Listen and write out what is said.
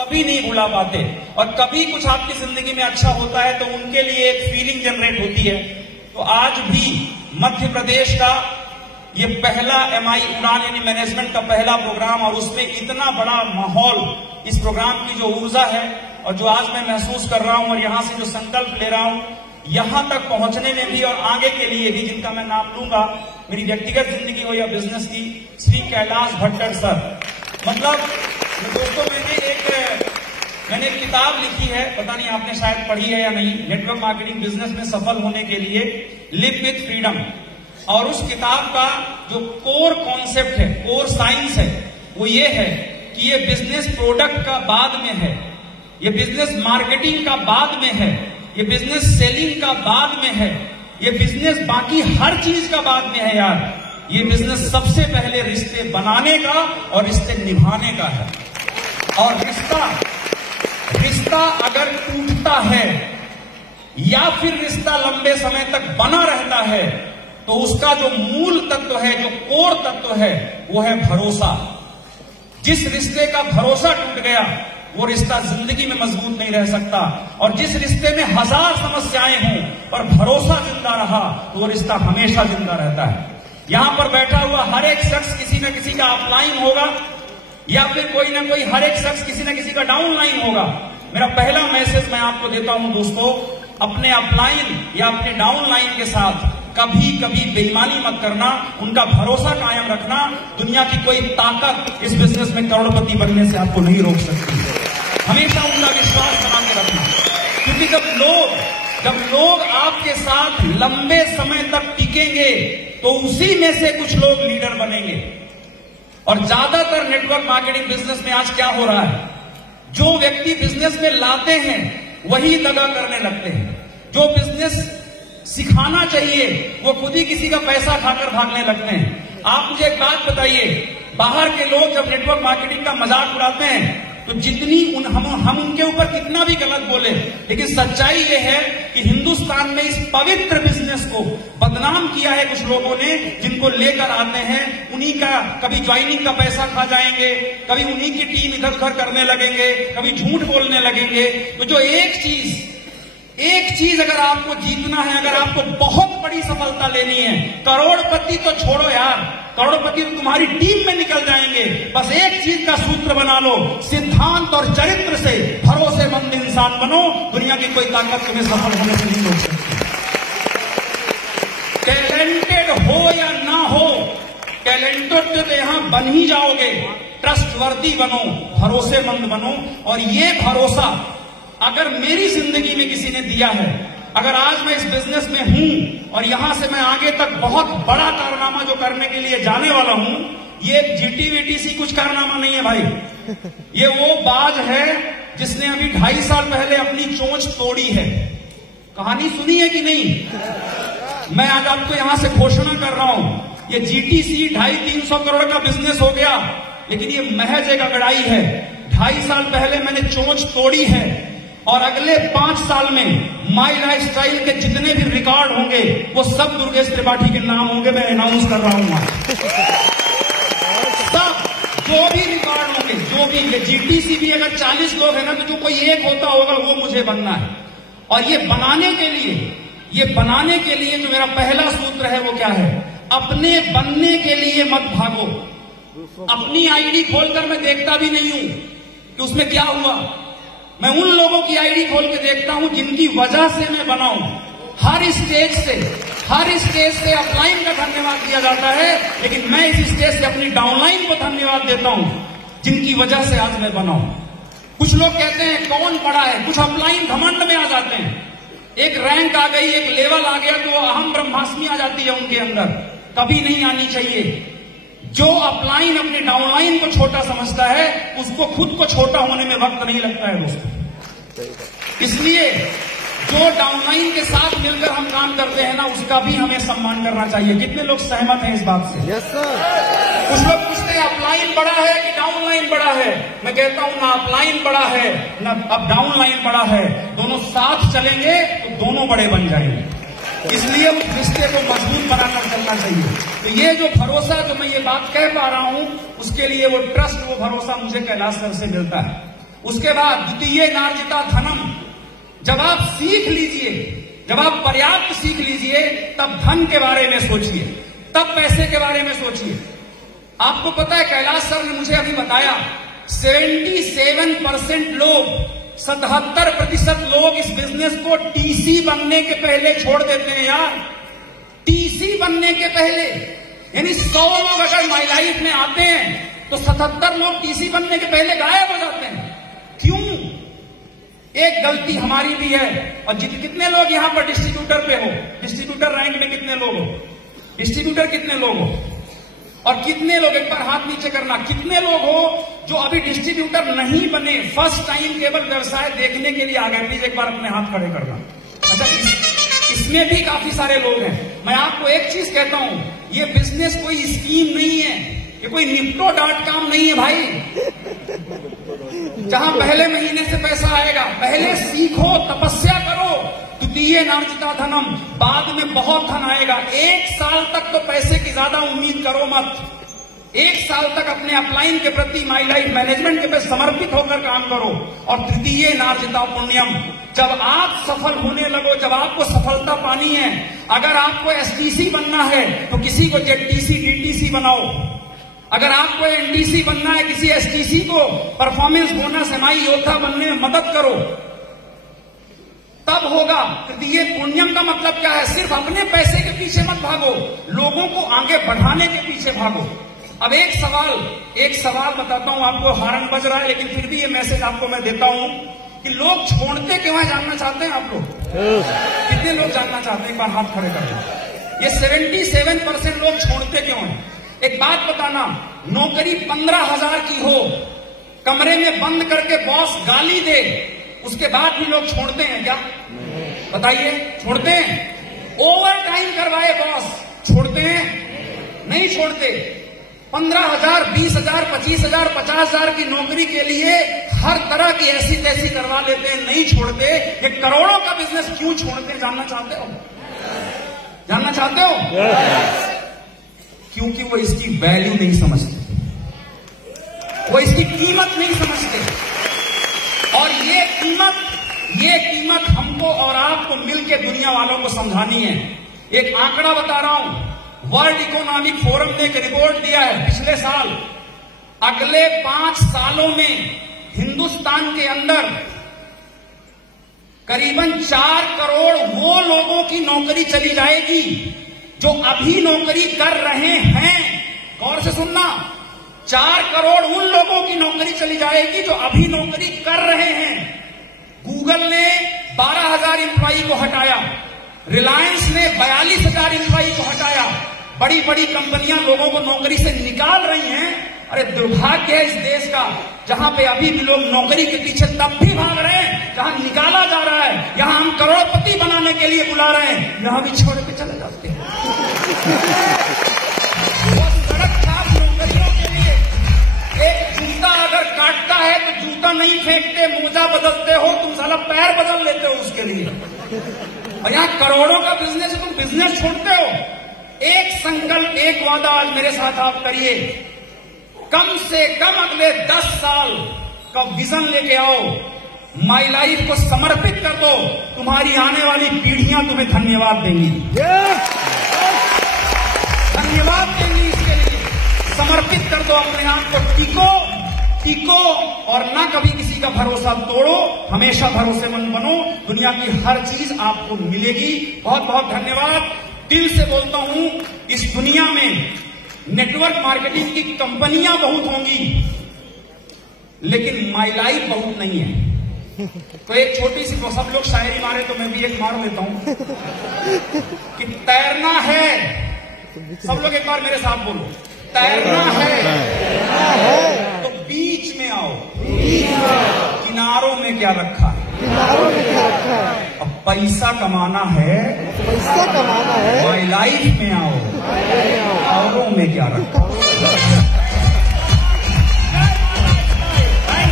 कभी नहीं भुला पाते। और कभी कुछ आपकी जिंदगी में अच्छा होता है तो उनके लिए एक फीलिंग जनरेट होती है। तो आज भी मध्य प्रदेश का ये पहला MI उड़ान यानी मैनेजमेंट का पहला प्रोग्राम, और उसमें इतना बड़ा माहौल, इस प्रोग्राम की जो ऊर्जा है और जो आज मैं महसूस कर रहा हूं और यहां से जो संकल्प ले रहा हूं, यहां तक पहुंचने में भी और आगे के लिए भी, जिनका मैं नाम लूंगा, मेरी व्यक्तिगत जिंदगी हो या बिजनेस की, श्री कैलाश भट्टर सर। मतलब दोस्तों, मैंने एक किताब लिखी है, पता नहीं आपने शायद पढ़ी है या नहीं, नेटवर्क मार्केटिंग बिजनेस में सफल होने के लिए, लिव विथ फ्रीडम। और उस किताब का जो कोर कॉन्सेप्ट है, कोर साइंस है, वो ये है कि ये बिजनेस प्रोडक्ट का बाद में है, ये बिजनेस मार्केटिंग का बाद में है, ये बिजनेस सेलिंग का बाद में है, ये बिजनेस बाकी हर चीज का बाद में है यार। ये बिजनेस सबसे पहले रिश्ते बनाने का और रिश्ते निभाने का है। और रिश्ता अगर टूटता है या फिर रिश्ता लंबे समय तक बना रहता है तो उसका जो मूल तत्व है, जो कोर तत्व है, वो है भरोसा। जिस रिश्ते का भरोसा टूट गया वो रिश्ता जिंदगी में मजबूत नहीं रह सकता। और जिस रिश्ते में 1000 समस्याएं हों पर भरोसा जिंदा रहा तो वो रिश्ता हमेशा जिंदा रहता है। यहां पर बैठा हुआ हर एक शख्स किसी न किसी का अपलाइन होगा या फिर कोई ना कोई, हर एक शख्स किसी न किसी का डाउनलाइन होगा। मेरा पहला मैसेज मैं आपको देता हूं दोस्तों, अपने अपलाइन या अपने डाउनलाइन के साथ कभी कभी बेईमानी मत करना, उनका भरोसा कायम रखना। दुनिया की कोई ताकत इस बिजनेस में करोड़पति बनने से आपको नहीं रोक सकती। हमेशा उनका विश्वास बना के रखना, क्योंकि जब लोग आपके साथ लंबे समय तक टिकेंगे तो उसी में से कुछ लोग लीडर बनेंगे। और ज्यादातर नेटवर्क मार्केटिंग बिजनेस में आज क्या हो रहा है, जो व्यक्ति बिजनेस में लाते हैं वही दगा करने लगते हैं। जो बिजनेस सिखाना चाहिए वो खुद ही किसी का पैसा खाकर भागने लगते हैं। आप मुझे एक बात बताइए, बाहर के लोग जब नेटवर्क मार्केटिंग का मजाक उड़ाते हैं तो जितनी हम उनके ऊपर कितना भी गलत बोले, लेकिन सच्चाई ये है कि हिंदुस्तान में इस पवित्र बिजनेस को बदनाम किया है कुछ लोगों ने, जिनको लेकर आते हैं उन्हीं का कभी ज्वाइनिंग का पैसा खा जाएंगे, कभी उन्हीं की टीम इधर उधर करने लगेंगे, कभी झूठ बोलने लगेंगे। तो जो एक चीज अगर आपको जीतना है, अगर आपको बहुत बड़ी सफलता लेनी है, करोड़पति तो छोड़ो यार, करोड़पति तो तुम्हारी टीम में निकल जाएंगे। बस एक चीज का सूत्र बना लो, सिद्धांत और चरित्र से भरोसेमंद इंसान बनो, दुनिया की कोई ताकत तुम्हें सफल होने से नहीं रोक सकती। टैलेंटेड हो या ना हो, टैलेंटेड तो यहां बन ही जाओगे। ट्रस्टवर्दी बनो, भरोसेमंद बनो। और ये भरोसा अगर मेरी जिंदगी में किसी ने दिया है, अगर आज मैं इस बिजनेस में हूं और यहां से मैं आगे तक बहुत बड़ा कारनामा जो करने के लिए जाने वाला हूं, ये GTVTC कुछ कारनामा नहीं है भाई। ये वो बाज है जिसने अभी 2.5 साल पहले अपनी चोंच तोड़ी है। कहानी सुनी है कि नहीं? मैं आज आपको यहां से घोषणा कर रहा हूं, ये GTC 250-300 करोड़ का बिजनेस हो गया, लेकिन ये महज एक अगड़ाई है। 2.5 साल पहले मैंने चोंच तोड़ी है और अगले 5 साल में माई लाइफ स्टाइल के जितने भी रिकॉर्ड होंगे वो सब दुर्गेश त्रिपाठी के नाम होंगे। मैं अनाउंस कर रहा हूं सब, जो भी रिकॉर्ड होंगे, जो भी। ये GTC भी अगर 40 लोग हैं ना, तो जो कोई एक होता होगा वो मुझे बनना है। और ये बनाने के लिए जो मेरा पहला सूत्र है वो क्या है, अपने बनने के लिए मत भागो। अपनी आईडी खोलकर मैं देखता भी नहीं हूं कि उसमें क्या हुआ। मैं उन लोगों की आईडी खोल के देखता हूं जिनकी वजह से मैं बना हूं। हर स्टेज से अपलाइन का धन्यवाद दिया जाता है, लेकिन मैं इस स्टेज से अपनी डाउनलाइन को धन्यवाद देता हूं जिनकी वजह से आज मैं बना हूं। कुछ लोग कहते हैं कौन बड़ा है, कुछ अपलाइन घमंड में आ जाते हैं। एक रैंक आ गई, एक लेवल आ गया तो अहम ब्रह्मास्मि आ जाती है उनके अंदर। कभी नहीं आनी चाहिए। जो अपलाइन अपने डाउनलाइन को छोटा समझता है उसको खुद को छोटा होने में वक्त नहीं लगता है दोस्तों। इसलिए जो डाउनलाइन के साथ मिलकर हम काम करते हैं ना, उसका भी हमें सम्मान करना चाहिए। कितने लोग सहमत हैं इस बात से? Yes sir. कुछ लोग पूछते हैं अपलाइन बड़ा है कि डाउनलाइन बड़ा है। मैं कहता हूं ना अपलाइन बड़ा है ना अब डाउनलाइन बड़ा है, दोनों साथ चलेंगे तो दोनों बड़े बन जाएंगे। इसलिए उस रिश्ते को मजबूत बनाकर चलना चाहिए। तो ये जो भरोसा, जो मैं ये बात कह पा रहा हूं, उसके लिए वो ट्रस्ट, वो भरोसा मुझे कैलाश सर से मिलता है। उसके बाद द्वितीय नार्जिता धनम। जब आप सीख लीजिए, जब आप पर्याप्त सीख लीजिए, तब धन के बारे में सोचिए, तब पैसे के बारे में सोचिए। आपको पता है, कैलाश सर ने मुझे अभी बताया 77% लोग, 77% लोग इस बिजनेस को टीसी बनने के पहले छोड़ देते हैं यार। टीसी बनने के पहले, यानी 100 लोग अगर माई लाइफ में आते हैं तो 77 लोग टीसी बनने के पहले गायब हो जाते हैं। क्यों? एक गलती हमारी भी है। और कितने लोग यहां पर डिस्ट्रीब्यूटर पे हो? डिस्ट्रीब्यूटर रैंक में कितने लोग हो? डिस्ट्रीब्यूटर कितने लोग हो? और कितने लोग, एक बार हाथ नीचे करना, कितने लोग हो जो अभी डिस्ट्रीब्यूटर नहीं बने, फर्स्ट टाइम केवल व्यवसाय देखने के लिए आ गए? प्लीज एक बार अपने हाथ खड़े करना। अच्छा, इसमें भी काफी सारे लोग हैं। मैं आपको एक चीज कहता हूं, ये बिजनेस कोई स्कीम नहीं है, ये कोई निप्टो.com नहीं है भाई, जहां पहले महीने से पैसा आएगा। पहले सीखो, तपस्या करो, द्वितीय नार्जिता धनम, बाद में बहुत धन आएगा। 1 साल तक तो पैसे की ज्यादा उम्मीद करो मत। 1 साल तक अपने अपलाइन के प्रति, माई लाइफ मैनेजमेंट के प्रति समर्पित होकर काम करो। और तृतीय नार्जिता पुण्यम, जब आप सफल होने लगो, जब आपको सफलता पानी है, अगर आपको एसटीसी बनना है तो किसी को जेडटीसी डीटीसी बनाओ। अगर आपको एनडीसी बनना है, किसी एसटीसी को परफॉर्मेंस बोनस एमआई योद्धा बनने में मदद करो, तब होगा। तृतीय पुण्यम का मतलब क्या है? सिर्फ अपने पैसे के पीछे मत भागो, लोगों को आगे बढ़ाने के पीछे भागो। अब एक सवाल बताता हूं आपको, हॉर्न बज रहा है लेकिन फिर भी ये मैसेज आपको मैं देता हूं कि लोग छोड़ते क्यों है, जानना चाहते हैं आप लोग? कितने लोग जानना चाहते हैं? एक बार हाथ खड़े कर दो। ये 77% लोग छोड़ते क्यों हैं? एक बात बताना, नौकरी 15,000 की हो, कमरे में बंद करके बॉस गाली दे, उसके बाद भी लोग छोड़ते हैं क्या? बताइए, छोड़ते हैं? ओवर टाइम करवाए बॉस, छोड़ते हैं? नहीं छोड़ते। 15,000, 20,000, 25,000, 50,000 की नौकरी के लिए हर तरह की ऐसी तैसी करवा लेते हैं, नहीं छोड़ते। ये करोड़ों का बिजनेस क्यों छोड़ते हैं, जानना चाहते हो? जानना चाहते हो? क्योंकि वो इसकी वैल्यू नहीं समझते, वो इसकी कीमत नहीं समझते। और ये कीमत हमको और आपको मिलकर दुनिया वालों को समझानी है। एक आंकड़ा बता रहा हूं, वर्ल्ड इकोनॉमिक फोरम ने एक रिपोर्ट दिया है पिछले साल, अगले 5 सालों में हिंदुस्तान के अंदर करीबन 4 करोड़ वो लोगों की नौकरी चली जाएगी जो अभी नौकरी कर रहे हैं। गौर से सुनना, 4 करोड़ उन लोगों की नौकरी चली जाएगी जो अभी नौकरी कर रहे हैं। गूगल ने 12,000 एम्प्लॉई को हटाया, रिलायंस ने 42,000 एम्प्लॉई को हटाया। बड़ी बड़ी कंपनियां लोगों को नौकरी से निकाल रही हैं। अरे दुर्भाग्य है इस देश का, जहां पे अभी भी लोग नौकरी के पीछे तब भी भाग रहे हैं जहां निकाला जा रहा है। यहां हम करोड़पति बनाने के लिए बुला रहे हैं, यहां भी छोड़ के चले जाते हैं। सड़क साफ नौकरियों के लिए एक जूता अगर काटता है तो जूता नहीं फेंकते, मोजा बदलते हो, तुम साला पैर बदल लेते हो उसके लिए। और यहां करोड़ों का बिजनेस है, तुम बिजनेस छोड़ते हो। एक संकल्प, एक वादा आज मेरे साथ आप करिए, कम से कम अगले 10 साल का विजन लेके आओ, माई लाइफ को समर्पित कर दो, तुम्हारी आने वाली पीढ़ियां तुम्हें धन्यवाद देंगी। धन्यवाद देंगी इसके लिए। समर्पित कर दो अपने आप को, टिको और ना कभी किसी का भरोसा तोड़ो, हमेशा भरोसेमंद बनो, दुनिया की हर चीज आपको मिलेगी। बहुत बहुत धन्यवाद। दिल से बोलता हूं, इस दुनिया में नेटवर्क मार्केटिंग की कंपनियां बहुत होंगी लेकिन माई लाइफ बहुत नहीं है। तो एक छोटी सी, सब लोग शायरी मारे तो मैं भी एक मार लेता हूं कि तैरना है, सब लोग एक बार मेरे साथ बोलो, तैरना है तो बीच में आओ, किनारों में क्या रखा है? अब पैसा कमाना है, माई लाइफ में आओ, औरों में क्या रखा?